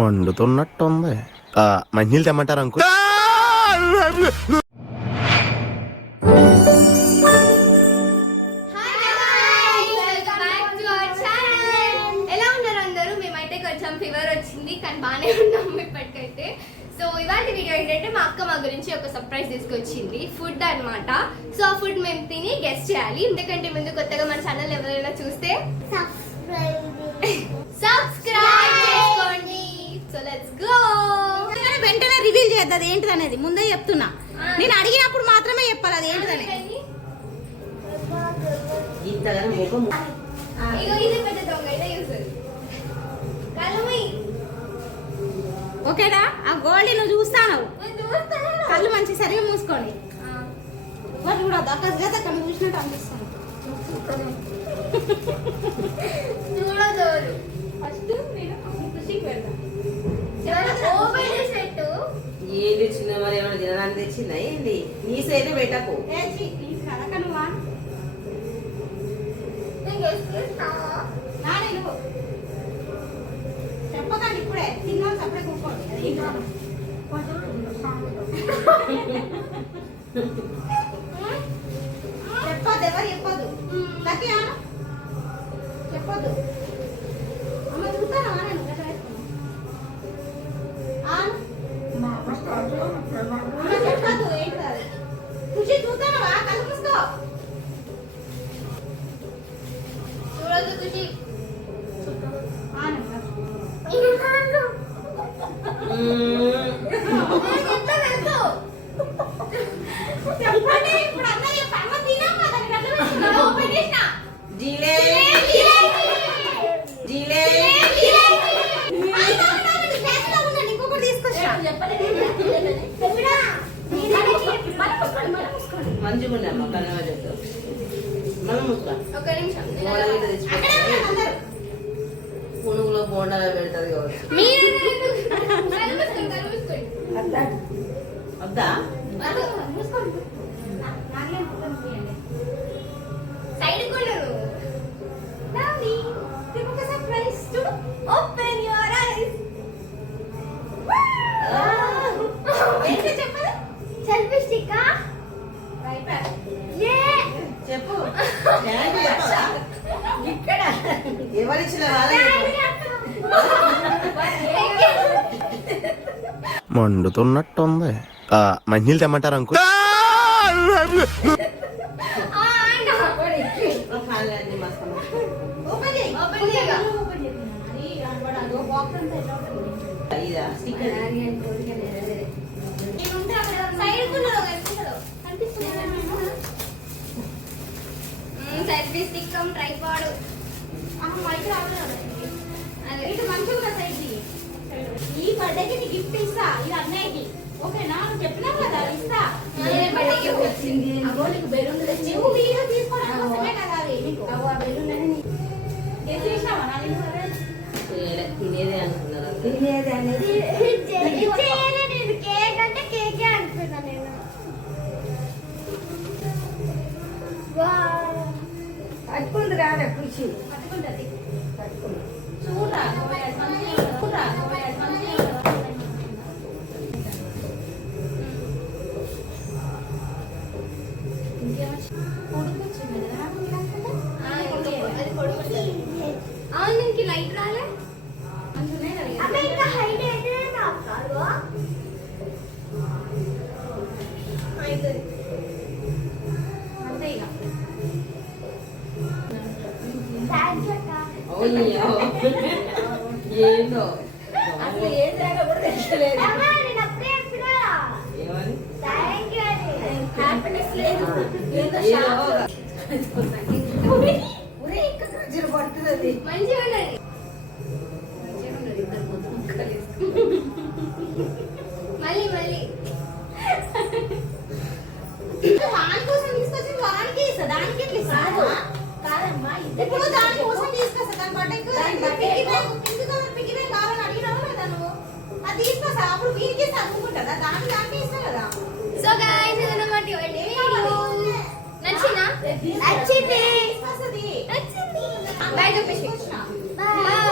మండుతున్నట్టుంది. మంచినీళ్ళు తెమ్మంటారు uncle? Fever వచ్చింది కానీ బాగానే ఉన్నాము ఇప్పటికైతే. సో ఇవాళ వీడియో ఏంటంటే మా అక్క మా గురించి ఒక సర్ప్రైజ్ తీసుకొచ్చింది, ఫుడ్ అన్నమాట. సో ఆ ఫుడ్ మేము తిని గెస్ట్ చేయాలి. ఎందుకంటే ముందు కొత్తగా మన ఛానల్ ఎవరైనా చూస్తే సబ్స్క్రైబ్ చేసుకోండి. So let's go. వెంటనే రివీల్ చేద్దాం ఏంటిది అనేది ముందే చెప్తున్నా. నేను అడిగినప్పుడు మాత్రమే చెప్పాలి అది ఏంటిదని. ఇది పెద్ద దొంగ అయితే యూజ్ ఓకేనా? ఆ గోల్డ్ నువ్వు చూస్తాను, కళ్ళు మంచి సరిగా మూసుకోండి. చూడద్దు అక్కడ కళ్ళు చూసినట్టు అనిపిస్తాను. చూడదు ఫస్ట్ నేను ఖుషికి పెడతాను. ఏంటి చిన్న మరి ఏమైనా తినడానికి తెచ్చిందా ఏంటి? నీ సైడ్ పెట్టకు. చెప్పకండి ఇప్పుడే తిన్నా సపరే కూర్చోండి. చెప్పొద్దు, ఎవరు చెప్పొద్దు. లక్కీ చెప్పొద్దు. అమ్మ చూస్తాను చెప్పొద్దు. ఏంటి అది ఖుషి చూస్తానవా? కళ్ళు మూసుకో. చూడదు ఖుషి. మంచిగుండమ్మా కన్నవ చెప్తా. మనం ఒక నిమిషం పునుగులో బోండాలు పెడతాది కావచ్చు. వద్దా సైడ్ కొనరు. Surprise to open your eyes. ఏంటి చెప్పదు? సెల్ఫీ స్టిక్ రైట్ చెప్పు. ఇక్కడ ఎవరిచ్చిన వాళ్ళ మండుతున్నట్టుంది. మంచినీళ్ళు తెమ్మంటారు అంకుల్? Selfie stick tripod. ఇది మంచిగా ఈ బర్త్డేకి నీ గిఫ్ట్ ఇస్తా. ఇది అన్నయ్యకి ఓకేనా? నువ్వు చెప్పినావు కదా ఇస్తా. బర్త్డేకి వచ్చింది బెలూన్ నువ్వు వీడియో తీసుకోవడం కోసమే కదా అది. తినేదే అనుకున్నారు. తినేది అనేది కేక్ అంటే కేకే అనుకున్నా నేను. పట్టుకుంది రాదా ఖుషి? పట్టుకుంటది చూడరా అవును ఇంక లైట్ రాలే. ఏంటో అసలు ఏంటో కూడా తెలియలేదు. మళ్ళీ మళ్ళీ వాని కోసం తీసుకొచ్చింది వానికి ఇస్తా. దానికి ఎట్లా ఇస్తాను? కాదమ్మా ఇప్పుడు దాని కోసం తీసుకొస్తా. దాని బట్టకు కావాలని అడిగినావు కదా నువ్వు. అది తీసుకొస్తా. అప్పుడు వీరికి ఇస్తా అనుకుంటుందా? దానికి ఇస్తా కదా. సో గైస్ ఇదన్నమాట నచ్చిందా? నచ్చింది. నచ్చింది. బాయ్ చెప్పేసి. బాయ్.